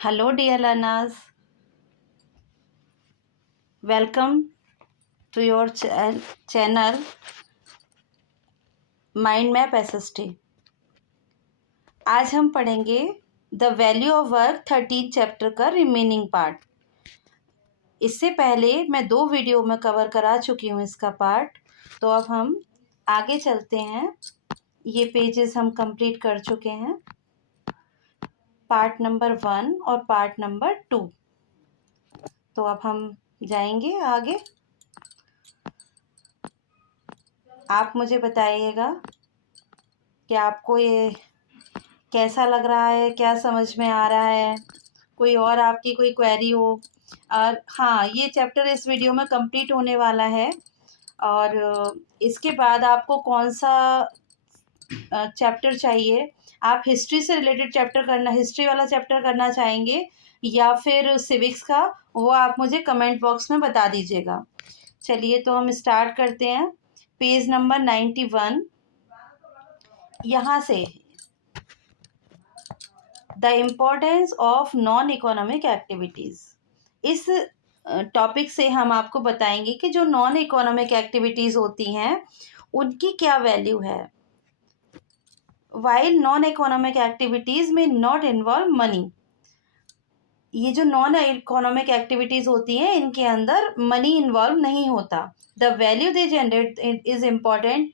Hello, dear learners. Welcome to your channel Mind Map SST. आज हम पढ़ेंगे the value of work 13 chapter का remaining part. इससे पहले मैं 2 वीडियो में कवर करा चुकी हूँ इसका पार्ट. तो अब हम आगे चलते हैं. ये पेजेस हम कंप्लीट कर चुके हैं, पार्ट नंबर 1 और पार्ट नंबर 2. तो अब हम जाएंगे आगे. आप मुझे बताइएगा कि आपको ये कैसा लग रहा है, क्या समझ में आ रहा है, कोई और आपकी कोई क्वेरी हो. और हाँ, ये चैप्टर इस वीडियो में कंप्लीट होने वाला है. और इसके बाद आपको कौन सा चैप्टर चाहिए, आप हिस्ट्री से रिलेटेड चैप्टर करना, हिस्ट्री वाला चैप्टर करना चाहेंगे या फिर सिविक्स का, वो आप मुझे कमेंट बॉक्स में बता दीजिएगा. चलिए, तो हम स्टार्ट करते हैं. पेज नंबर 91, यहाँ से the importance of non economic activities. इस टॉपिक से हम आपको बताएंगे कि जो नॉन इकोनॉमिक एक्टिविटीज़ होती हैं उनकी क्या वैल्यू है. वाइल नॉन इकोनॉमिक एक्टिविटीज़ में नॉट इन्वॉल्व मनी. ये जो नॉन इकोनॉमिक एक्टिविटीज़ होती हैं इनके अंदर मनी इन्वॉल्व नहीं होता. The value they generate is important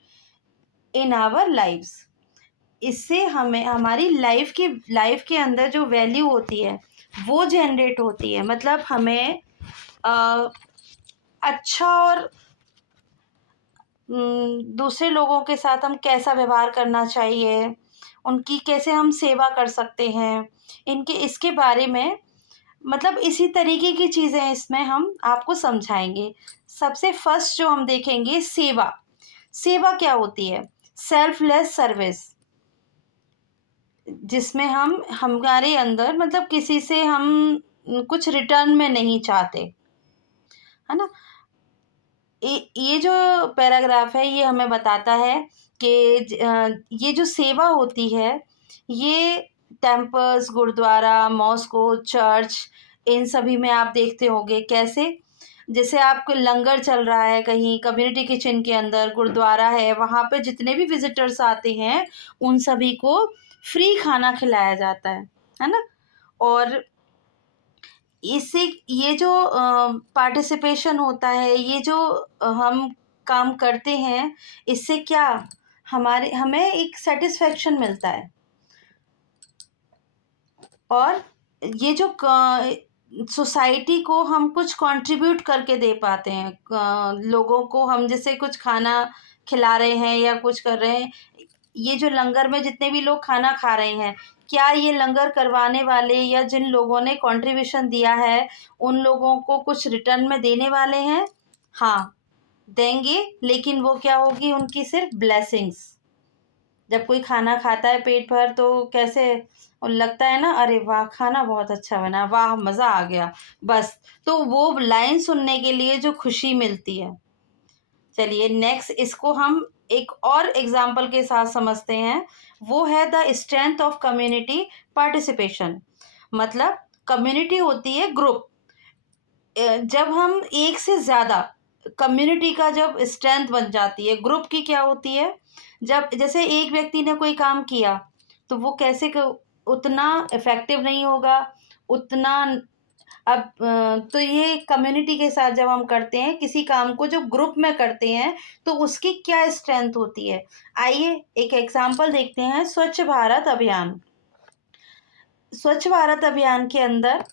in our lives. इससे हमें हमारी लाइफ के अंदर जो वैल्यू होती है वो जनरेट होती है. मतलब हमें अच्छा और दूसरे लोगों के साथ हम कैसा व्यवहार करना चाहिए, उनकी कैसे हम सेवा कर सकते हैं, इसके बारे में, मतलब इसी तरीके की चीज़ें इसमें हम आपको समझाएंगे. सबसे फर्स्ट जो हम देखेंगे, सेवा. सेवा क्या होती है? सेल्फलेस सर्विस, जिसमें हम हमारे अंदर, मतलब किसी से हम कुछ रिटर्न में नहीं चाहते, है ना. ये जो पैराग्राफ है ये हमें बताता है कि ये जो सेवा होती है ये टेम्पल्स, गुरुद्वारा, मॉस्को, चर्च, इन सभी में आप देखते होंगे कैसे, जैसे आपको लंगर चल रहा है कहीं कम्युनिटी किचन के अंदर, गुरुद्वारा है, वहाँ पे जितने भी विजिटर्स आते हैं उन सभी को फ्री खाना खिलाया जाता है ना. और इससे ये जो पार्टिसिपेशन होता है, ये जो हम काम करते हैं, इससे क्या हमें एक सेटिस्फेक्शन मिलता है. और ये जो सोसाइटी को हम कुछ कंट्रीब्यूट करके दे पाते हैं, लोगों को हम जैसे कुछ खाना खिला रहे हैं या कुछ कर रहे हैं. ये जो लंगर में जितने भी लोग खाना खा रहे हैं, क्या ये लंगर करवाने वाले या जिन लोगों ने कंट्रीब्यूशन दिया है उन लोगों को कुछ रिटर्न में देने वाले हैं? हाँ, देंगे, लेकिन वो क्या होगी, उनकी सिर्फ ब्लेसिंग्स. जब कोई खाना खाता है पेट भर तो कैसे लगता है ना, अरे वाह खाना बहुत अच्छा बना, वाह मज़ा आ गया, बस. तो वो लाइन सुनने के लिए जो खुशी मिलती है. चलिए नेक्स्ट, इसको हम एक और एग्जाम्पल के साथ समझते हैं. वो है the strength of community participation. मतलब कम्युनिटी होती है ग्रुप. जब हम एक से ज़्यादा कम्युनिटी का जब स्ट्रेंथ बन जाती है, ग्रुप की क्या होती है, जब जैसे एक व्यक्ति ने कोई काम किया तो वो उतना इफ़ेक्टिव नहीं होगा, उतना. अब तो ये कम्युनिटी के साथ जब हम करते हैं किसी काम को, जो ग्रुप में करते हैं, तो उसकी क्या स्ट्रेंथ होती है. आइए एक एग्जांपल देखते हैं. स्वच्छ भारत अभियान. स्वच्छ भारत अभियान के अंदर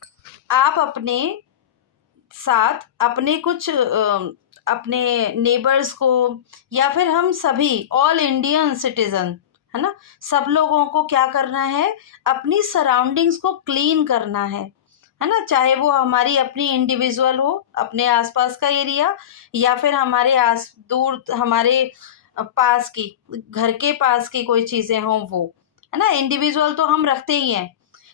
आप अपने साथ अपने कुछ अपने नेबर्स को, या फिर हम सभी ऑल इंडियन सिटीजन, है ना, सब लोगों को क्या करना है, अपनी सराउंडिंग्स को क्लीन करना है ना. चाहे वो हमारी अपनी इंडिविजुअल हो, अपने आसपास का एरिया, या फिर हमारे दूर हमारे पास की, घर के पास की कोई चीज़ें हों, वो, है ना. इंडिविजुअल तो हम रखते ही हैं,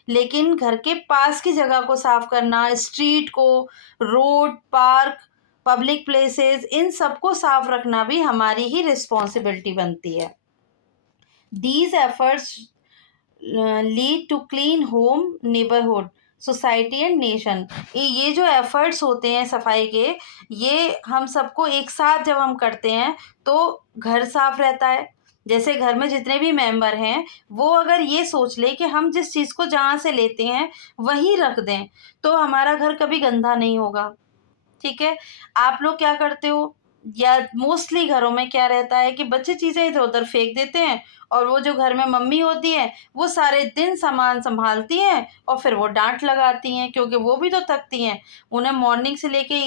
लेकिन घर के पास की जगह को साफ करना, स्ट्रीट को, रोड, पार्क, पब्लिक प्लेसेस, इन सबको साफ रखना भी हमारी ही रिस्पॉन्सिबिलिटी बनती है. These efforts lead to clean home neighborhood. Society and nation. ये जो एफर्ट्स होते हैं सफाई के, ये हम सबको एक साथ जब हम करते हैं तो घर साफ रहता है। जैसे घर में जितने भी मेंबर हैं, वो अगर ये सोच ले कि हम जिस चीज़ को जहाँ से लेते हैं वहीं रख दें, तो हमारा घर कभी गंदा नहीं होगा। ठीक है? आप लोग क्या करते हो, या मोस्टली घरों में क्या रहता है कि बच्चे चीज़ें इधर-उधर फेंक देते हैं, और वो जो घर में मम्मी होती हैं, वो सारे दिन सामान सँभालती हैं और फिर वो डाँट लगाती हैं, क्योंकि वो भी तो थकती हैं। उन्हें मॉर्निंग से लेके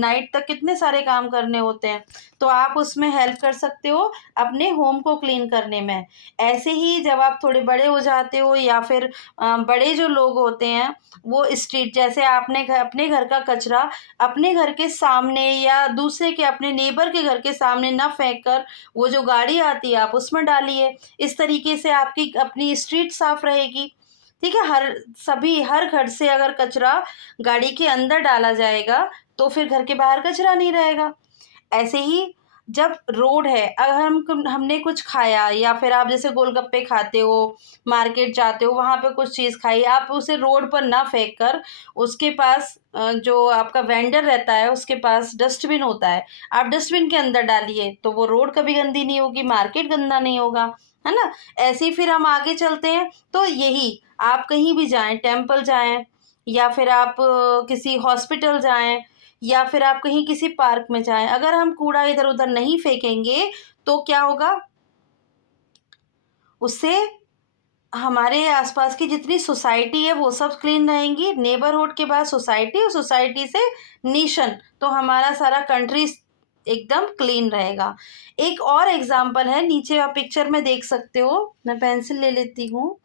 नाइट तक कितने सारे काम करने होते हैं। तो आप उसमें हेल्प कर सकते हो अपने होम को क्लीन करने में। ऐसे ही जब आप थोड़े बड़े हो जाते हो, या फिर बड़े जो लोग होते हैं, वो स्ट्रीट, जैसे आपने अपने घर का कचरा अपने घर के सामने या दूसरे के, अपने नेबर के घर के सामने ना फेंक कर, वो जो गाड़ी आती है आप उसमें डालिए। इस तरीके से आपकी अपनी स्ट्रीट साफ रहेगी। ठीक है? हर घर से अगर कचरा गाड़ी के अंदर डाला जाएगा, तो फिर घर के बाहर कचरा नहीं रहेगा। ऐसे ही जब रोड है, अगर हमने कुछ खाया, या फिर आप जैसे गोलगप्पे खाते हो, मार्केट जाते हो, वहाँ पे कुछ चीज़ खाई, आप उसे रोड पर ना फेंक कर उसके पास जो आपका वेंडर रहता है उसके पास डस्टबिन होता है, आप डस्टबिन के अंदर डालिए, तो वो रोड कभी गंदी नहीं होगी, मार्केट गंदा नहीं होगा, है ना? ऐसे ही फिर हम आगे चलते हैं, तो यही आप कहीं भी जाएँ, टेम्पल जाएँ, या फिर आप किसी हॉस्पिटल जाएँ, या फिर आप कहीं किसी पार्क में जाएँ, अगर हम कूड़ा इधर-उधर नहीं फेंकेंगे, तो क्या होगा? उससे हमारे आसपास की जितनी सोसाइटी है वो सब क्लीन रहेंगी, नेबरहुड के बाद सोसाइटी, और सोसाइटी से नेशन, तो हमारा सारा कंट्री एकदम क्लीन रहेगा। एक और एग्ज़ाम्पल है, नीचे आप पिक्चर में देख सकते हो, मैं पेंसिल ले लेती हूँ,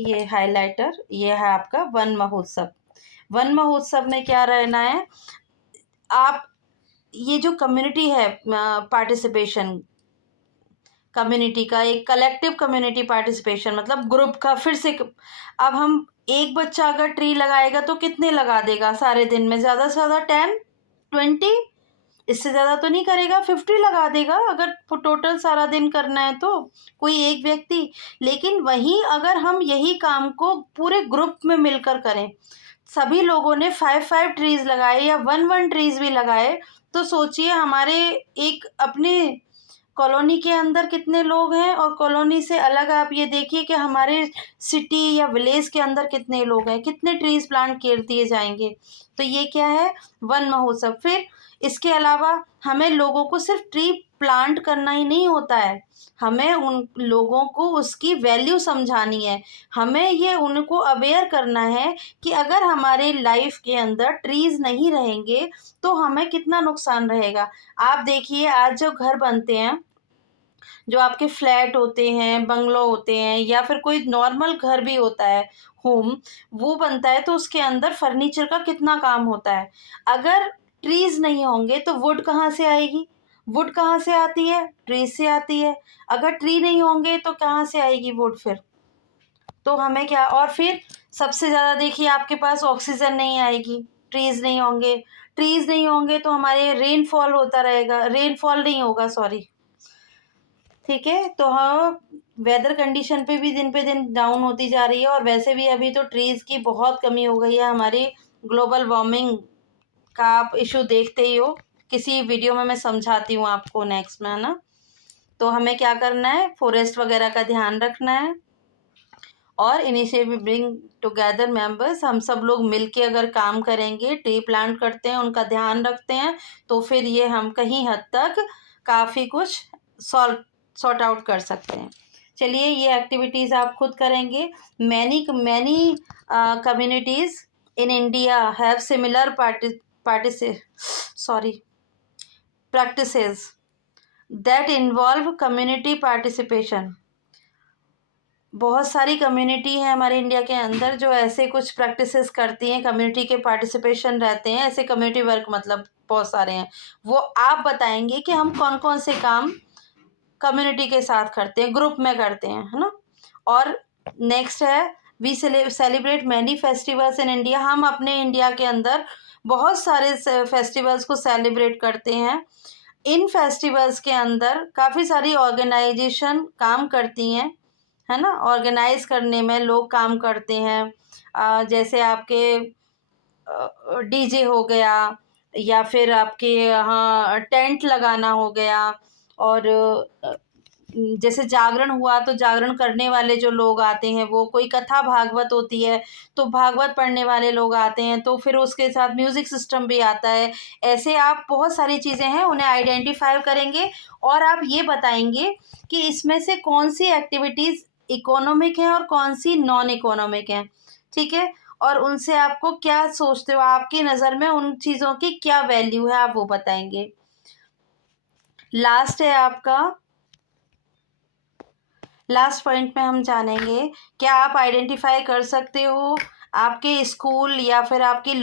ये हाइलाइटर, ये है आपका वन महोत्सव। वन महोत्सव में क्या रहना है, आप ये जो कम्युनिटी है, पार्टिसिपेशन, कम्युनिटी का एक कलेक्टिव कम्युनिटी पार्टिसिपेशन, मतलब ग्रुप का फिर से अब हम, एक बच्चा अगर ट्री लगाएगा तो कितने लगा देगा सारे दिन में? ज़्यादा से ज़्यादा 10, 20, इससे ज़्यादा तो नहीं करेगा, 50 लगा देगा अगर टोटल सारा दिन करना है तो, कोई एक व्यक्ति। लेकिन वहीं अगर हम यही काम को पूरे ग्रुप में मिलकर करें, सभी लोगों ने 5-5 ट्रीज़ लगाए या 1-1 ट्रीज़ भी लगाए, तो सोचिए हमारे एक अपने कॉलोनी के अंदर कितने लोग हैं, और कॉलोनी से अलग आप ये देखिए कि हमारे सिटी या विलेज के अंदर कितने लोग हैं, कितने ट्रीज़ प्लांट कर दिए जाएँगे। तो ये क्या है? वन महोत्सव। फिर इसके अलावा हमें लोगों को सिर्फ़ ट्री प्लांट करना ही नहीं होता है, हमें उन लोगों को उसकी वैल्यू समझानी है। हमें ये उनको अवेयर करना है कि अगर हमारे लाइफ़ के अंदर ट्रीज़ नहीं रहेंगे, तो हमें कितना नुकसान रहेगा। आप देखिए आज जो घर बनते हैं, जो आपके फ्लैट होते हैं, बंगलो होते हैं, या फिर कोई नॉर्मल घर भी होता है, होम, वो बनता है तो उसके अंदर फर्नीचर का कितना काम होता है। अगर ट्रीज़ नहीं होंगे तो वुड कहाँ से आएगी? वुड कहाँ से आती है? ट्रीज़ से आती है। अगर ट्री नहीं होंगे तो कहाँ से आएगी वुड फिर? तो हमें क्या, और फिर सबसे ज़्यादा देखिए आपके पास ऑक्सीजन नहीं आएगी, ट्रीज़ नहीं होंगे। ट्रीज़ नहीं होंगे तो हमारे रेनफॉल होता रहेगा, रेनफॉल नहीं होगा, सॉरी। ठीक है? तो हाँ, वेदर कंडीशन पे दिन डाउन होती जा रही है, और वैसे भी अभी तो ट्रीज़ की बहुत कमी हो गई है, हमारी ग्लोबल वार्मिंग का आप इश्यू देखते ही हो। किसी वीडियो में मैं समझाती हूँ आपको नेक्स्ट में, है ना? तो हमें क्या करना है, फॉरेस्ट वगैरह का ध्यान रखना है, और इनिशिएटिव ब्रिंग टुगेदर मेंबर्स, हम सब लोग मिलके अगर काम करेंगे, ट्री प्लांट करते हैं, उनका ध्यान रखते हैं, तो फिर ये हम कहीं हद तक काफ़ी कुछ सॉल्व सॉर्ट आउट कर सकते हैं। चलिए, ये एक्टिविटीज़ आप खुद करेंगे। Many many communities in India have similar partici sorry practices that involve community participation. बहुत सारी कम्युनिटी है हमारे इंडिया के अंदर जो ऐसे कुछ प्रैक्टिसेस करती हैं, कम्युनिटी के पार्टिसिपेशन रहते हैं, ऐसे कम्युनिटी वर्क, मतलब बहुत सारे हैं। वो आप बताएंगे कि हम कौन कौन से काम कम्युनिटी के साथ करते हैं, ग्रुप में करते हैं, है ना? और नेक्स्ट है, we celebrate many festivals in India. हम अपने इंडिया के अंदर बहुत सारे फेस्टिवल्स को सेलिब्रेट करते हैं। इन फेस्टिवल्स के अंदर काफ़ी सारी ऑर्गेनाइजेशन काम करती हैं, है ना? ऑर्गेनाइज़ करने में लोग काम करते हैं। जैसे आपके डीजे हो गया या फिर आपके यहाँ टेंट लगाना हो गया और जैसे जागरण हुआ तो जागरण करने वाले जो लोग आते हैं, वो कोई कथा भागवत होती है तो भागवत पढ़ने वाले लोग आते हैं, तो फिर उसके साथ म्यूज़िक सिस्टम भी आता है। ऐसे आप बहुत सारी चीज़ें हैं उन्हें आइडेंटिफ़ाई करेंगे और आप ये बताएँगे कि इसमें से कौन-सी एक्टिविटीज़ इकोनॉमिक है और कौन-सी नॉन इकोनॉमिक है, ठीक है? और उनसे आपको क्या सोचते हो, आपकी नज़र में उन चीज़ों की क्या वैल्यू है, आप वो बताएँगे। लास्ट है आपका लास्ट पॉइंट में हम जानेंगे, क्या आप आइडेंटिफ़ाई कर सकते हो आपके स्कूल या फिर आपकी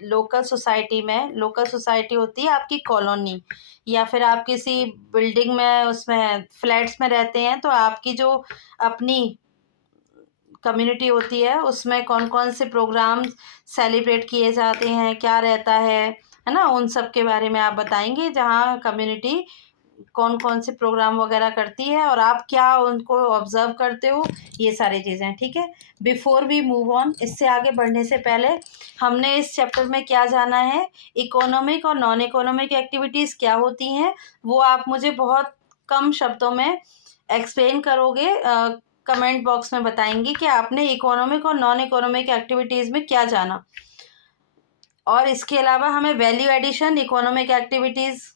लोकल सोसाइटी में, लोकल सोसाइटी होती है आपकी कॉलोनी या फिर आप किसी बिल्डिंग में उसमें फ्लैट्स में रहते हैं, तो आपकी जो अपनी कम्युनिटी होती है उसमें कौन-कौन से प्रोग्राम सेलिब्रेट किए जाते हैं, क्या रहता है ना? उन सब के बारे में आप बताएँगे जहाँ कम्युनिटी कौन-कौन से प्रोग्राम वगैरह करती है और आप क्या उनको ऑब्ज़र्व करते हो, ये सारी चीज़ें, ठीक है? बिफ़ोर वी मूव ऑन, इससे आगे बढ़ने से पहले हमने इस चैप्टर में क्या जाना है, इकोनॉमिक और नॉन इकोनॉमिक एक्टिविटीज़ क्या होती हैं, वो आप मुझे बहुत कम शब्दों में एक्सप्लेन करोगे, कमेंट बॉक्स में बताएँगी कि आपने इकोनॉमिक और नॉन इकोनॉमिक एक्टिविटीज़ में क्या जाना। और इसके अलावा हमें वैल्यू एडिशन, इकोनॉमिक एक्टिविटीज़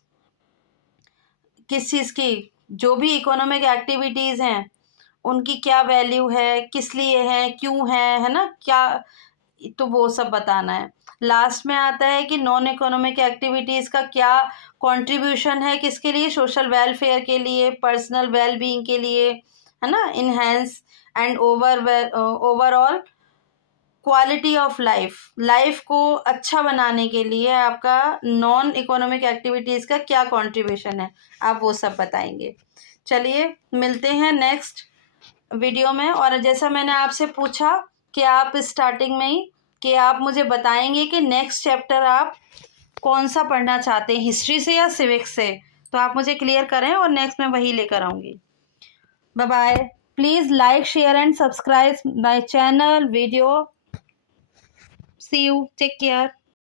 किस चीज़ की, जो भी इकोनॉमिक एक्टिविटीज़ हैं, उनकी क्या वैल्यू है, किस लिए हैं, क्यों हैं, है ना? क्या, तो वो सब बताना है। लास्ट में आता है कि नॉन इकोनॉमिक एक्टिविटीज़ का क्या कंट्रीब्यूशन है, किसके लिए? सोशल वेलफेयर के लिए, पर्सनल वेल बीइंग के लिए, है ना? Enhance and overall quality of life, life को अच्छा बनाने के लिए आपका नॉन इकोनॉमिक एक्टिविटीज़ का क्या कंट्रीब्यूशन है, आप वो सब बताएँगे। चलिए, मिलते हैं नेक्स्ट वीडियो में। और जैसा मैंने आपसे पूछा कि आप स्टार्टिंग में ही कि आप मुझे बताएँगे कि नेक्स्ट चैप्टर आप कौन-सा पढ़ना चाहते हैं, हिस्ट्री से या सिविक्स से? तो आप मुझे क्लियर करें और नेक्स्ट मैं वही लेकर आऊँगी। Bye-bye. Please like, share and subscribe my channel, video. See you. Take care.